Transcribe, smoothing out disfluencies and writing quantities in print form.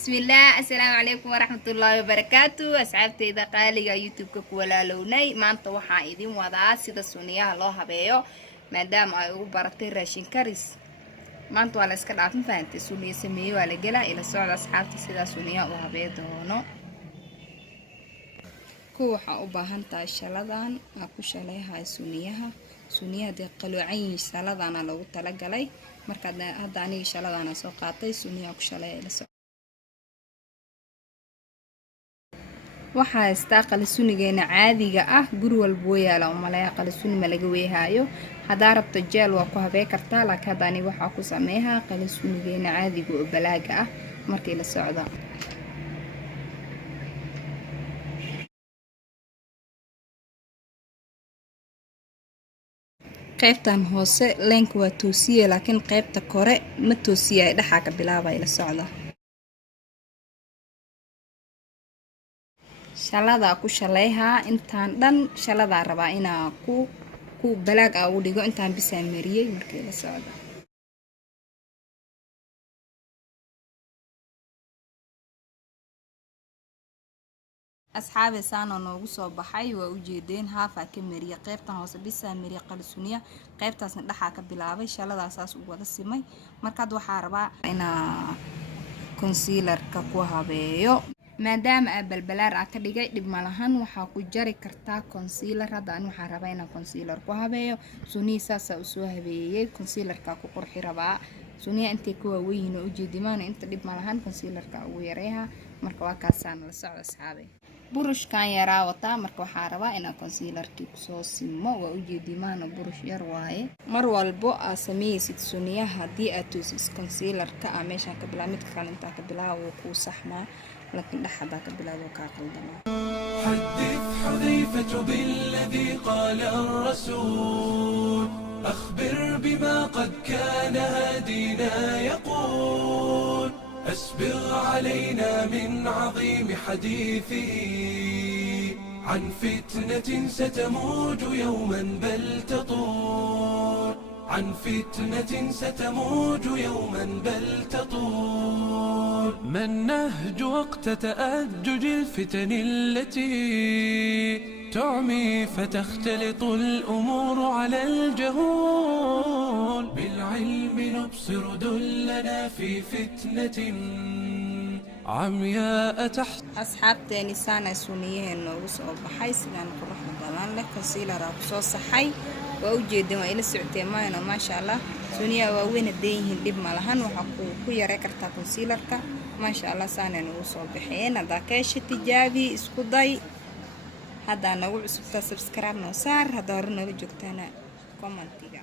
بسم الله السلام عليكم ورحمة الله وبركاته أصحابتي إذا قالي يوتيوب كولا لوني ما أنت وحا إذن وضع سيدا سونيا الله هبايو مادام أيو برتي راشين كاريس ما أنت ولا اسكال عفن فانتي سونيا سميو على جلا إلى السعود أصحابتي سيدا سونيا وهبايو دونو كوحا أباهانتا الشلدان أكو شاليها سونيها سونيها دي قلوعين شلدان لو تلقلي مركا هدا أني شلدان سوقاتي سونيها أكو شاليها إلى السعود waxaa haystaa qalisuunigeena caadiga ah guri walba way yaalaa umaleeya qalisuuni ma laga weehaayo hadaa rabto jeel waa ku habee kartaa laakiin hadani waxaa ku sameeyaa qalisuunigeena caadiga oo balaaga ah markii la socdo qaybtan hoose leenka waa toosiye laakiin qaybta kore ma toosiye dhaxaa ka bilaabay la socdo shalada ku shaleeha intaan dhan shalada rabaa inaa ku balaag ah u dhigo intaan bisaan mariyay markii la socdo asxaabi saano noogu soo baxay waa u jeedeen haafa ka mariya qaybtan hoose bisaan mariya qalisuuniya qaybtaasna dhaxaa ka bilaabay shaladaas u wada simay markaad waxaa rabaa inaa concealer-ka ku habeeyo maadaama balbalaar ka dhigay dib malahan waxa ku jari kartaa concealer hadaan waxa rabaa inaan concealer ku habeeyo suniya saasa u soo habeeyay concealer-ka ku qurxi rabaa suniya intee ku waaweyn oo ujeedimaan inta dib malahan concealer-ka ugu yareeha marka waa kaasaan la socdo asxaabi burushkan yaraa wata marka waxa rabaa inaan concealer-ki ku soo simo waa ujeedimaan burush yar waaye mar walbo aa sameeysid suniya hadii aad toosis concealer-ka meeshan ka bilaab mid kale inta ka bilaab oo ku saxmaa لكن لحظة بلاد وكاقل دماء حدث حذيفة بالذي قال الرسول أخبر بما قد كان هادينا يقول أسبغ علينا من عظيم حديثه عن فتنة ستموج يوما بل تطول عن فتنة ستموج يوما بل تطول ما النهج وقت تأجج الفتن التي تعمي فتختلط الأمور على الجهول بالعلم نبصر دلنا في فتنة عمياء تحت أصحابتي نسانا سونيين نوغس أو بحي سنان قرح مبالان لك كونسيلر أبسو صحي وأوجد وإلى سعتي ماينو ما شاء الله سونيا وين الدين دب مالهن وحقو كويا ركرتا كونسيلركا ما شاء الله سانا نوغس أو بحيين هذا كاش تجابي اسكو ضي هذا نوع سبتا سبسكرايب نوصار هذا رنو جوكتانا كومنتيغا